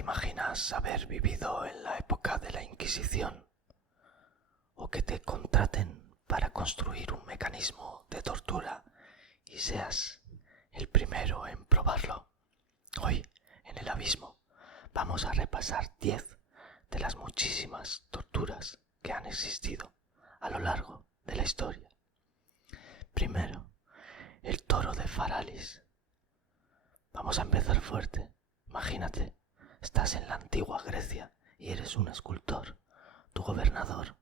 imaginas haber vivido en la época de la Inquisición o que te contraten para construir un mecanismo de tortura y seas el primero en probarlo? Hoy, en el abismo, vamos a repasar 10 de las muchísimas torturas que han existido a lo largo de la historia. Primero, el toro de Faralis. Vamos a empezar fuerte. Imagínate, estás en la antigua Grecia y eres un escultor, tu gobernador,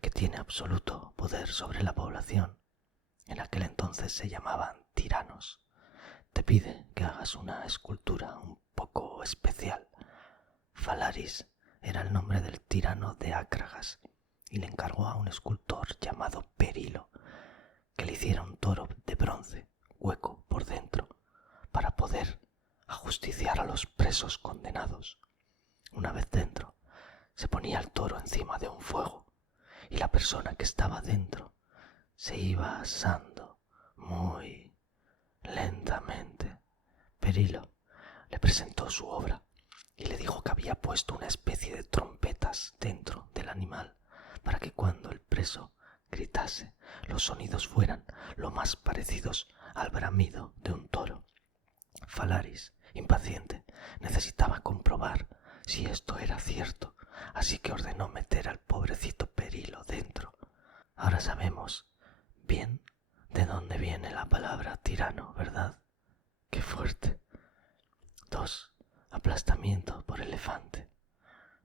que tiene absoluto poder sobre la población. En aquel entonces se llamaban tiranos. Te pide que hagas una escultura un poco especial. Falaris era el nombre del tirano de Acragas y le encargó a un escultor llamado Perilo que le hiciera un toro de bronce, hueco por dentro, para poder ajusticiar a los presos condenados. Una vez dentro, se ponía el toro encima de un fuego y la persona que estaba dentro se iba asando muy lentamente. Perilo le presentó su obra y le dijo que había puesto una especie de trompetas dentro del animal para que cuando el preso gritase, los sonidos fueran lo más parecidos al bramido de un toro. Falaris, impaciente, necesitaba comprobar si esto era cierto, así que ordenó meter al pobrecito Perilo dentro. Ahora sabemos bien de dónde viene la palabra tirano, ¿verdad? ¡Qué fuerte! 2. Aplastamiento por elefante.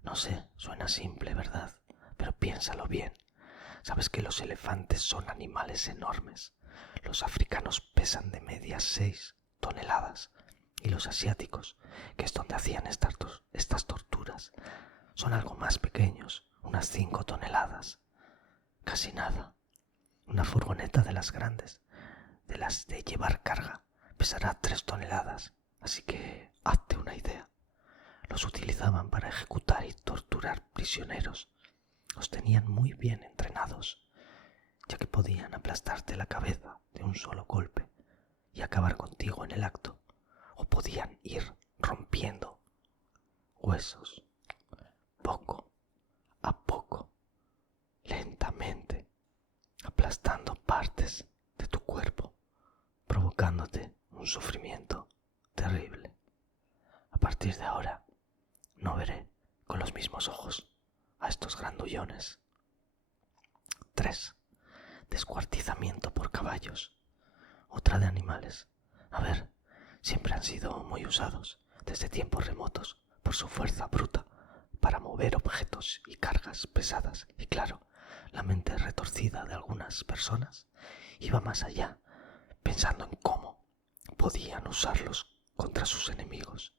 No sé, suena simple, ¿verdad? Pero piénsalo bien. ¿Sabes que los elefantes son animales enormes? Los africanos pesan de media 6 toneladas y los asiáticos, que es donde hacían estas torturas, son algo más pequeños, unas 5 toneladas. Casi nada. Una furgoneta de las grandes, de las de llevar carga, pesará 3 toneladas, así que hazte una idea. Los utilizaban para ejecutar y torturar prisioneros. Los tenían muy bien entrenados, ya que podían aplastarte la cabeza de un solo golpe y acabar contigo en el acto, o podían ir rompiendo huesos, poco a poco, lentamente, aplastando partes de tu cuerpo, provocándote un sufrimiento terrible. A partir de ahora, no veré con los mismos ojos a estos grandullones. 3. Descuartizamiento por caballos. Otra de animales. A ver, siempre han sido muy usados, desde tiempos remotos, por su fuerza bruta, para mover objetos y cargas pesadas. Y claro, la mente retorcida de algunas personas iba más allá, pensando en cómo podían usarlos contra sus enemigos.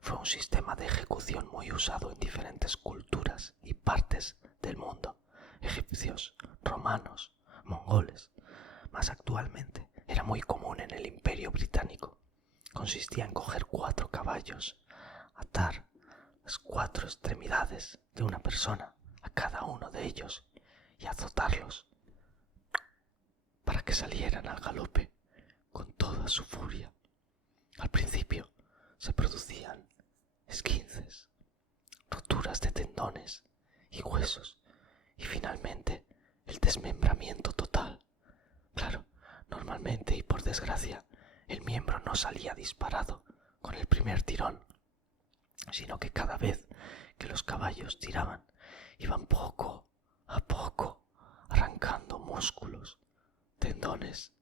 Fue un sistema de ejecución muy usado en diferentes culturas y partes del mundo, egipcios, romanos, mongoles. Más actualmente era muy común en el Imperio Británico. Consistía en coger 4 caballos, atar las 4 extremidades de una persona a cada uno de ellos y azotarlos para que salieran al galope con toda su furia. Al principio se producían esquinces, roturas de tendones y huesos y finalmente el desmembramiento total. Claro, normalmente y por desgracia el miembro no salía disparado con el primer tirón, sino que cada vez que los caballos tiraban iban poco a poco arrancando músculos, tendones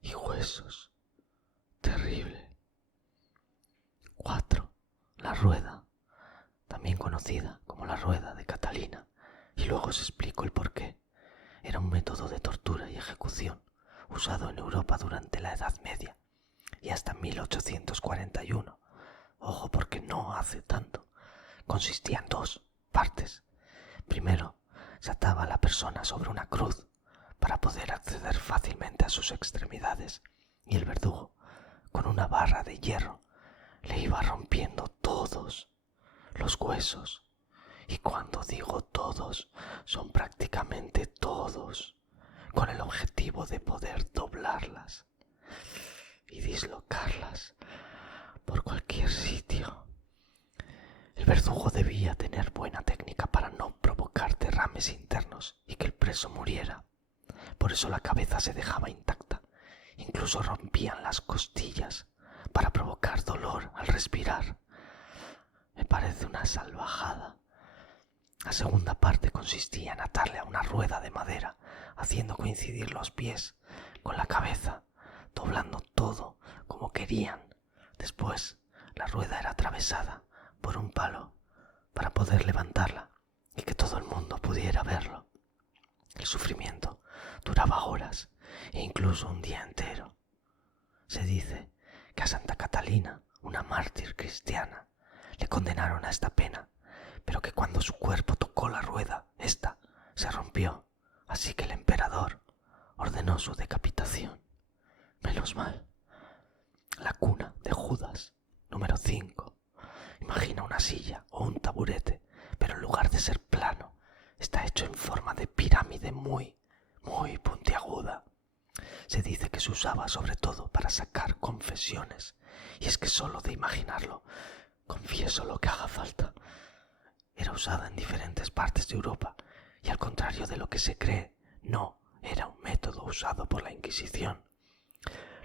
y huesos. Terrible. 4. La rueda, también conocida como la rueda de Catalina, y luego os explico el porqué. Era un método de tortura y ejecución usado en Europa durante la Edad Media y hasta 1841. Ojo, porque no hace tanto. Consistía en 2 partes. Primero, se ataba a la persona sobre una cruz para poder acceder fácilmente a sus extremidades y el verdugo, con una barra de hierro, le iba rompiendo todos los huesos. Y cuando digo todos, son prácticamente todos, con el objetivo de poder doblarlas y dislocarlas por cualquier sitio. El verdugo debía tener buena técnica para no provocar derrames internos y que el preso muriera. Por eso la cabeza se dejaba intacta. Incluso rompían las costillas para provocar dolor al respirar. Me parece una salvajada. La segunda parte consistía en atarle a una rueda de madera, haciendo coincidir los pies con la cabeza, doblando todo como querían. Después, la rueda era atravesada por un palo para poder levantarla y que todo el mundo pudiera verlo. El sufrimiento duraba horas e incluso un día entero. Se dice que a Santa Catalina, una mártir cristiana, le condenaron a esta pena, pero que cuando su cuerpo tocó la rueda, ésta se rompió, así que el emperador ordenó su decapitación. Menos mal. La cuna de Judas, número 5. Imagina una silla o un taburete, pero en lugar de ser plano, está hecho en forma de pirámide muy puntiaguda. Se dice que se usaba sobre todo para sacar confesiones, y es que solo de imaginarlo, confieso lo que haga falta. Era usada en diferentes partes de Europa, y al contrario de lo que se cree, no era un método usado por la Inquisición.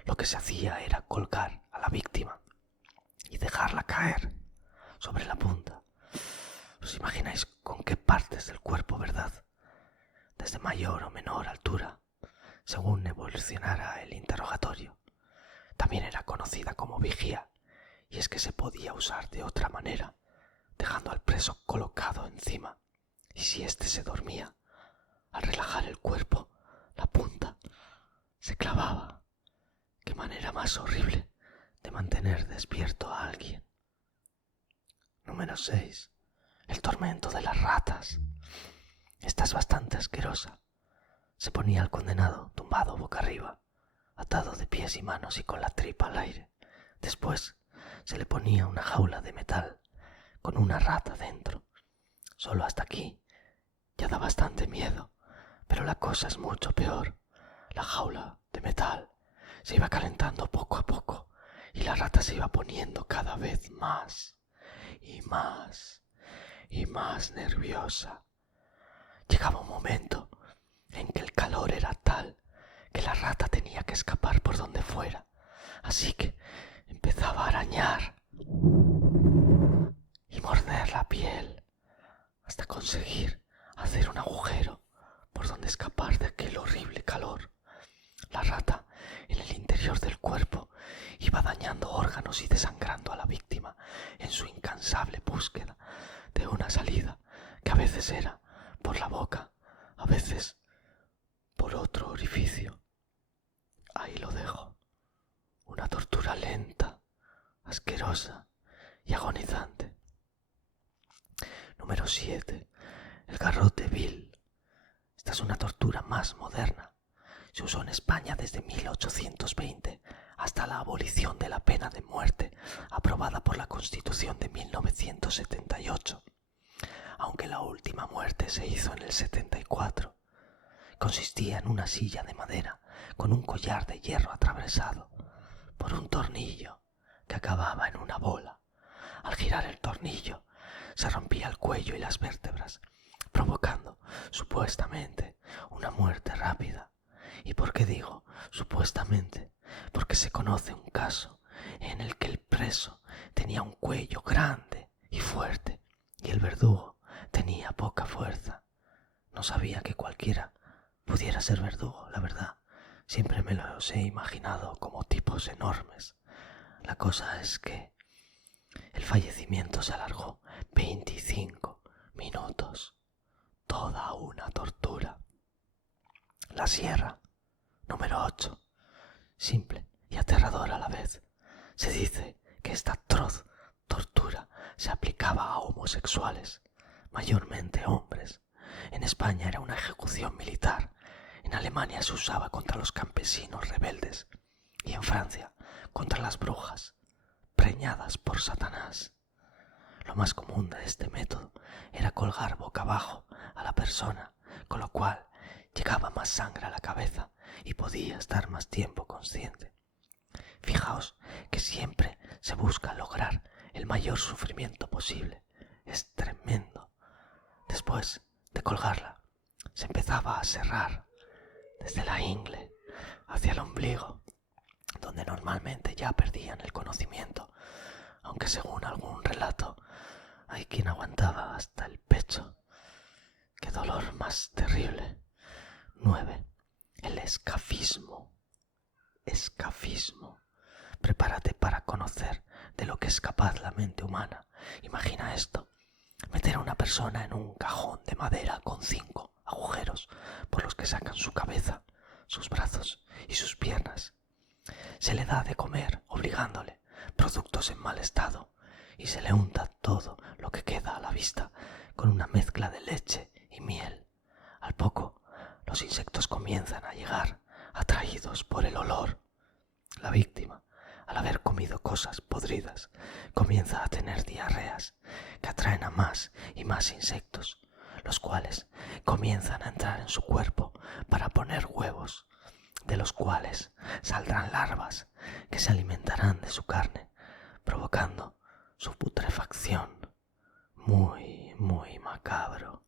Lo que se hacía era colgar a la víctima y dejarla caer sobre la punta. ¿Os imagináis con qué partes del cuerpo, verdad? Desde mayor o menor altura, según evolucionara el interrogatorio. También era conocida como vigía, y es que se podía usar de otra manera, dejando al preso colocado encima, y si éste se dormía, al relajar el cuerpo, la punta se clavaba. ¡Qué manera más horrible de mantener despierto a alguien! Número 6. El tormento de las ratas. Esta es bastante asquerosa. Se ponía al condenado tumbado boca arriba, atado de pies y manos y con la tripa al aire. Después se le ponía una jaula de metal con una rata dentro. Solo hasta aquí ya da bastante miedo, pero la cosa es mucho peor. La jaula de metal se iba calentando poco a poco y la rata se iba poniendo cada vez más y más y más nerviosa. Llegaba un momento en que el calor era tal que la rata tenía que escapar por donde fuera, así que empezaba a arañar y morder la piel hasta conseguir hacer un agujero por donde escapar de aquel horrible calor. La rata, en el interior del cuerpo, iba dañando órganos y desangrando a la víctima en su incansable búsqueda de una salida, que a veces era por la boca, a veces por otro orificio. Ahí lo dejo. Una tortura lenta, asquerosa y agonizante. Número 7. El garrote vil. Esta es una tortura más moderna. Se usó en España desde 1820 hasta la abolición de la pena de muerte aprobada por la Constitución de 1978, aunque la última muerte se hizo en el 74. Consistía en una silla de madera con un collar de hierro atravesado por un tornillo que acababa en una bola. Al girar el tornillo se rompía el cuello y las vértebras, provocando supuestamente una muerte rápida. ¿Y por qué digo supuestamente? Porque se conoce un caso en el que el preso tenía un cuello grande y fuerte y el verdugo tenía poca fuerza. No sabía que cualquiera pudiera ser verdugo, la verdad. Siempre me los he imaginado como tipos enormes. La cosa es que el fallecimiento se alargó 25 minutos. Toda una tortura. La sierra. Número 8. Simple y aterradora a la vez. Se dice que esta atroz tortura se aplicaba a homosexuales, mayormente hombres. En España era una ejecución militar, en Alemania se usaba contra los campesinos rebeldes y en Francia contra las brujas, preñadas por Satanás. Lo más común de este método era colgar boca abajo a la persona, con lo cual llegaba más sangre a la cabeza y podía estar más tiempo consciente. Fijaos que siempre se busca lograr el mayor sufrimiento posible, es tremendo. Después de colgarla, se empezaba a serrar desde la ingle hacia el ombligo, donde normalmente ya perdían el conocimiento, aunque según algún relato hay quien aguantaba hasta el pecho. ¡Qué dolor más terrible! 9. El escafismo. Escafismo. Prepárate para conocer de lo que es capaz la mente humana. Imagina esto: meter a una persona en un cajón de madera con 5 agujeros por los que sacan su cabeza, sus brazos y sus piernas. Se le da de comer obligándole productos en mal estado y se le unta todo lo que queda a la vista con una mezcla de leche y miel. Al poco, los insectos comienzan a llegar, atraídos por el olor. La víctima, al haber comido cosas podridas, comienza a tener diarreas que atraen a más y más insectos, los cuales comienzan a entrar en su cuerpo para poner huevos, de los cuales saldrán larvas que se alimentarán de su carne, provocando su putrefacción. Muy, muy macabro.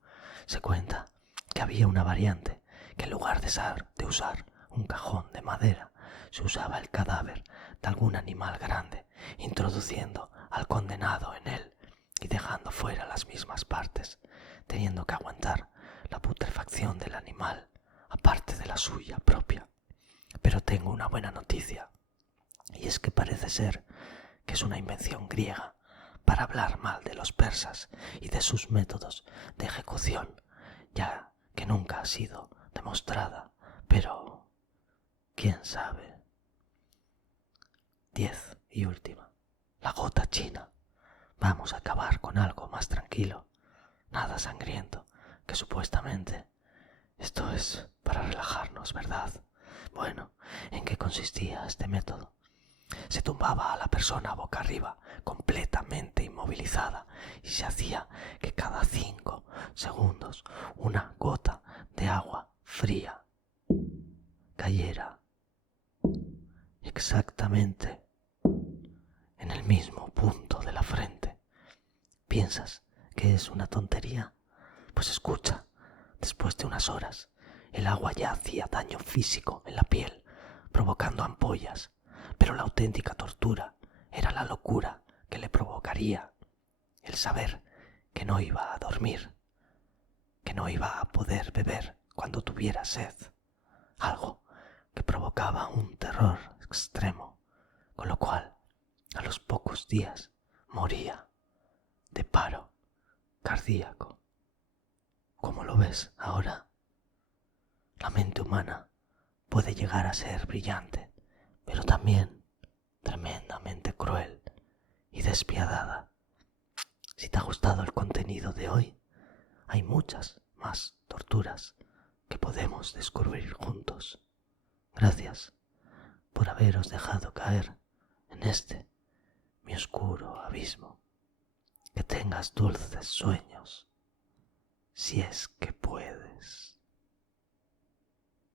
Se cuenta que había una variante que en lugar de usar un cajón de madera, se usaba el cadáver de algún animal grande, introduciendo al condenado en él y dejando fuera las mismas partes, teniendo que aguantar la putrefacción del animal, aparte de la suya propia. Pero tengo una buena noticia, y es que parece ser que es una invención griega para hablar mal de los persas y de sus métodos de ejecución, ya que nunca ha sido demostrada, pero quién sabe. 10 y última. La gota china. Vamos a acabar con algo más tranquilo, nada sangriento, que supuestamente esto es para relajarnos, ¿verdad? Bueno, ¿en qué consistía este método? Se tumbaba a la persona boca arriba, completamente inmovilizada, y se hacía que cada 5 segundos una gota de agua fría cayera exactamente en el mismo punto de la frente. ¿Piensas que es una tontería? Pues escucha, después de unas horas, el agua ya hacía daño físico en la piel, provocando ampollas, pero la auténtica tortura era la locura que le provocaría el saber que no iba a dormir, que no iba a poder beber cuando tuviera sed, algo que provocaba un terror extremo, con lo cual a los pocos días moría de paro cardíaco. ¿Cómo lo ves ahora? La mente humana puede llegar a ser brillante, pero también tremendamente cruel y despiadada. Si te ha gustado el contenido de hoy, hay muchas más torturas que podemos descubrir juntos. Gracias por haberos dejado caer en este mi oscuro abismo. Que tengas dulces sueños, si es que puedes.